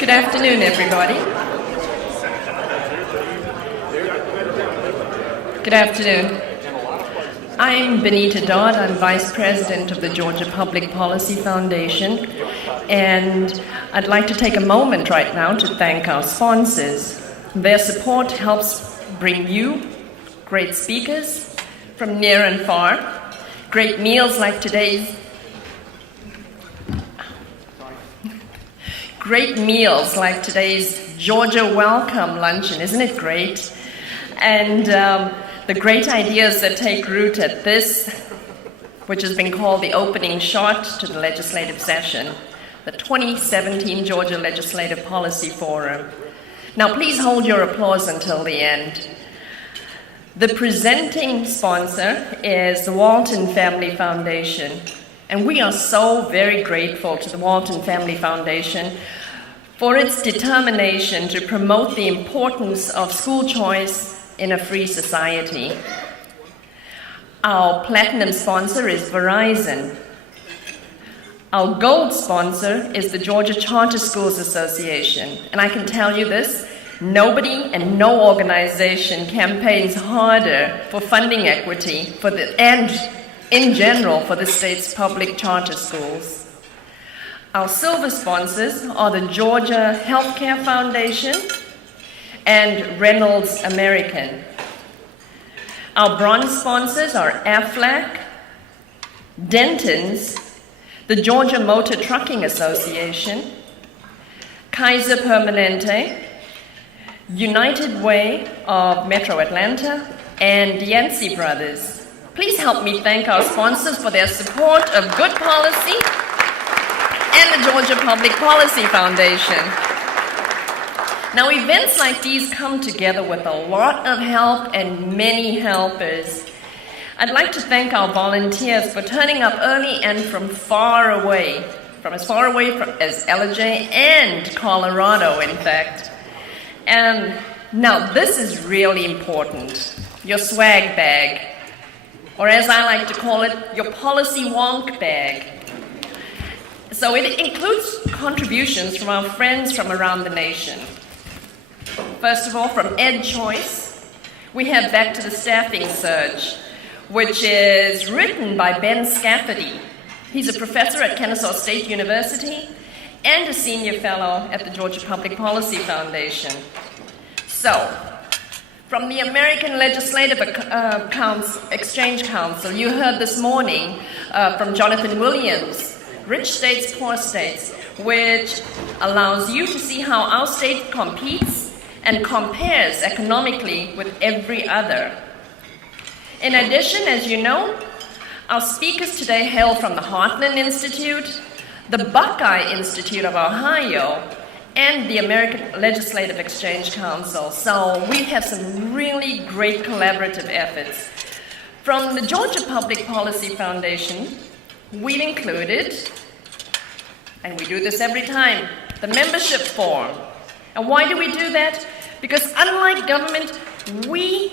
Good afternoon, everybody. Good afternoon. I'm Benita Dodd. I'm Vice President of the Georgia Public Policy Foundation, and I'd like to take a moment right now to thank our sponsors. Their support helps bring you great speakers from near and far, great meals like today's Georgia Welcome Luncheon. Isn't it great? And the great ideas that take root at this, which has been called the opening shot to the legislative session, the 2017 Georgia Legislative Policy Forum. Now, please hold your applause until the end. The presenting sponsor is the Walton Family Foundation, and we are so very grateful to the Walton Family Foundation for its determination to promote the importance of school choice in a free society. Our platinum sponsor is Verizon. Our gold sponsor is the Georgia Charter Schools Association. And I can tell you this, nobody and no organization campaigns harder for funding equity and in general for the state's public charter schools. Our silver sponsors are the Georgia Healthcare Foundation and Reynolds American. Our bronze sponsors are Aflac, Denton's, the Georgia Motor Trucking Association, Kaiser Permanente, United Way of Metro Atlanta, and Yancey Brothers. Please help me thank our sponsors for their support of good policy and the Georgia Public Policy Foundation. Now, events like these come together with a lot of help and many helpers. I'd like to thank our volunteers for turning up early and from as far away as LJ and Colorado, in fact. And now, this is really important. Your swag bag, or as I like to call it, your policy wonk bag. So it includes contributions from our friends from around the nation. First of all, from EdChoice, we have Back to the Staffing Surge, which is written by Ben Scafferty. He's a professor at Kennesaw State University and a senior fellow at the Georgia Public Policy Foundation. So, from the American Legislative Exchange Council, you heard this morning from Jonathan Williams, Rich States, Poor States, which allows you to see how our state competes and compares economically with every other. In addition, as you know, our speakers today hail from the Heartland Institute, the Buckeye Institute of Ohio, and the American Legislative Exchange Council. So we have some really great collaborative efforts. From the Georgia Public Policy Foundation, we've included, and we do this every time, the membership form. And why do we do that? Because unlike government, we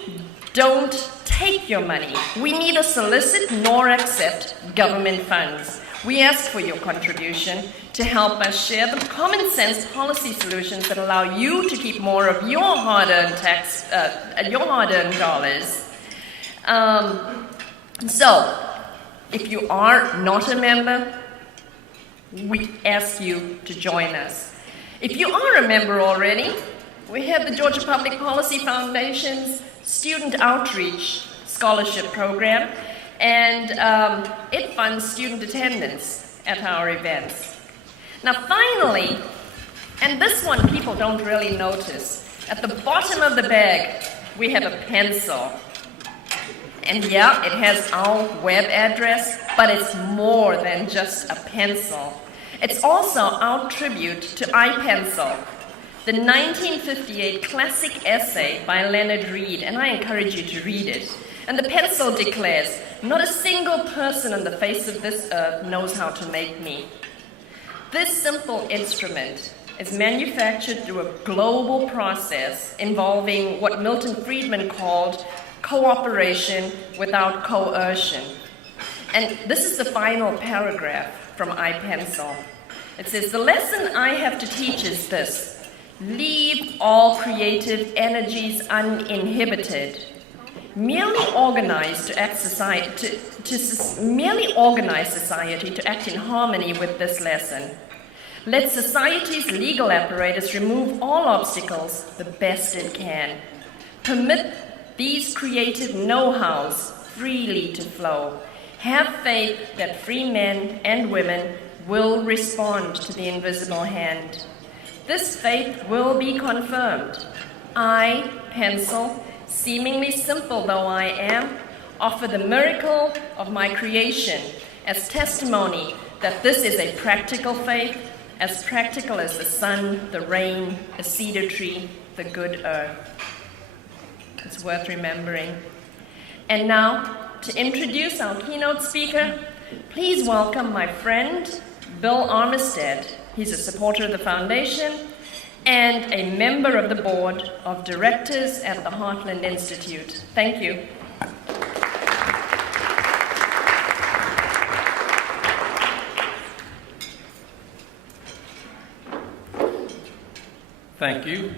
don't take your money. We neither solicit nor accept government funds. We ask for your contribution to help us share the common sense policy solutions that allow you to keep more of your hard-earned dollars. So, if you are not a member, we ask you to join us. If you are a member already, we have the Georgia Public Policy Foundation's Student Outreach Scholarship Program, and it funds student attendance at our events. Now finally, and this one people don't really notice, at the bottom of the bag, we have a pencil. And yeah, it has our web address, but it's more than just a pencil. It's also our tribute to iPencil, the 1958 classic essay by Leonard Read, and I encourage you to read it. And the pencil declares, "Not a single person on the face of this earth knows how to make me." This simple instrument is manufactured through a global process involving what Milton Friedman called cooperation without coercion. And this is the final paragraph from iPencil. It says, "The lesson I have to teach is this: leave all creative energies uninhibited. Merely organize society to act in harmony with this lesson. Let society's legal apparatus remove all obstacles the best it can. Permit these creative know-hows freely to flow. Have faith that free men and women will respond to the invisible hand. This faith will be confirmed. I, pencil, seemingly simple though I am, offer the miracle of my creation as testimony that this is a practical faith, as practical as the sun, the rain, a cedar tree, the good earth." It's worth remembering. And now, to introduce our keynote speaker, please welcome my friend, Bill Armistead. He's a supporter of the foundation and a member of the board of directors at the Heartland Institute. Thank you. Thank you.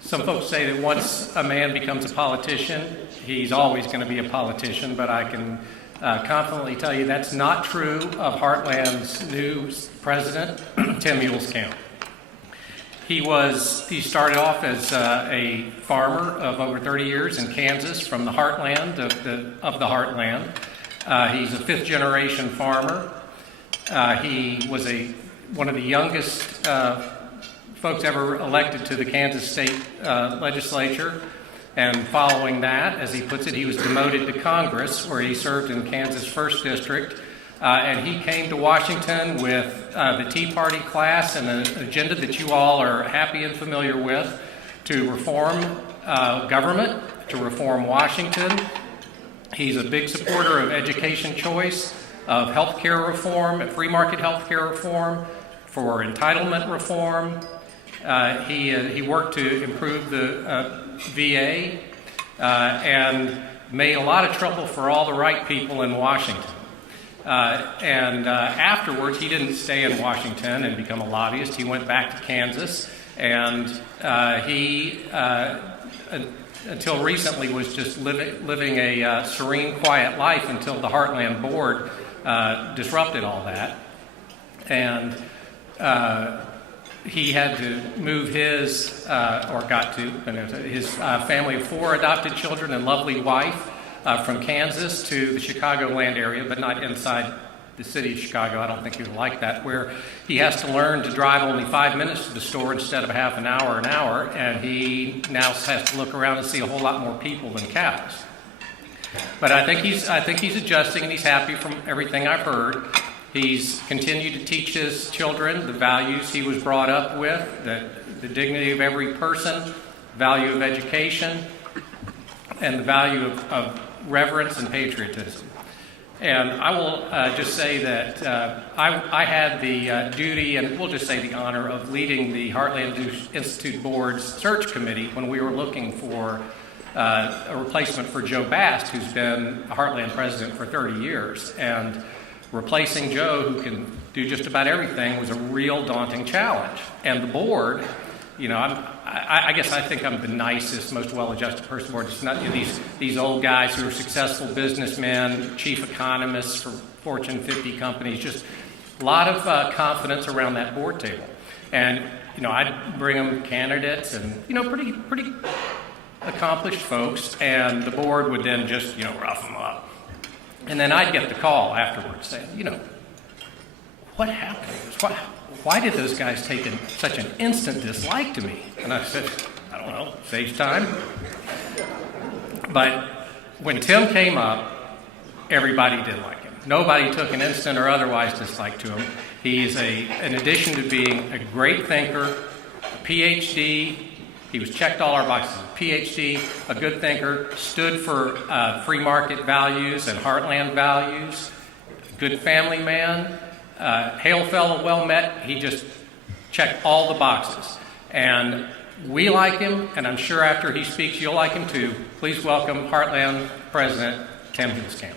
Some folks say that once a man becomes a politician, he's always going to be a politician, but I can confidently tell you that's not true of Heartland's new president, Tim Muleskamp. He started off as a farmer of over 30 years in Kansas from the heartland of the heartland. He's a fifth-generation farmer. He was one of the youngest folks ever elected to the Kansas State Legislature. And following that, as he puts it, he was demoted to Congress, where he served in Kansas 1st District. And he came to Washington with the Tea Party class and an agenda that you all are happy and familiar with to reform government, to reform Washington. He's a big supporter of education choice, of health care reform, free market health care reform, for entitlement reform. He worked to improve the VA and made a lot of trouble for all the right people in Washington. Afterwards, he didn't stay in Washington and become a lobbyist. He went back to Kansas, and he, until recently, was just living a serene, quiet life until the Heartland Board disrupted all that. And he had to move his family of 4 adopted children and lovely wife from Kansas to the Chicagoland area, but not inside the city of Chicago. I don't think he would like that, where he has to learn to drive only 5 minutes to the store instead of half an hour, and he now has to look around and see a whole lot more people than cows. But I think he's adjusting, and he's happy from everything I've heard. He's continued to teach his children the values he was brought up with, the dignity of every person, value of education, and the value of reverence and patriotism. And I will just say that I had the duty, and we'll just say the honor, of leading the Heartland Institute Board's search committee when we were looking for a replacement for Joe Bast, who's been a Heartland president for 30 years. And replacing Joe, who can do just about everything, was a real daunting challenge. And the board, I guess I think I'm the nicest, most well-adjusted person board. It's not these old guys who are successful businessmen, chief economists for Fortune 50 companies, just a lot of confidence around that board table. And, I'd bring them candidates and, pretty accomplished folks, and the board would then just, rough them up. And then I'd get the call afterwards saying, what happened? Why did those guys take such an instant dislike to me? And I said, I don't know, saves time. But when Tim came up, everybody did like him. Nobody took an instant or otherwise dislike to him. He's in addition to being a great thinker, a PhD, he was checked all our boxes. PhD, a good thinker, stood for free market values and heartland values, good family man, hail fellow, well met. He just checked all the boxes. And we like him, and I'm sure after he speaks, you'll like him too. Please welcome Heartland President Tim Muleskamp.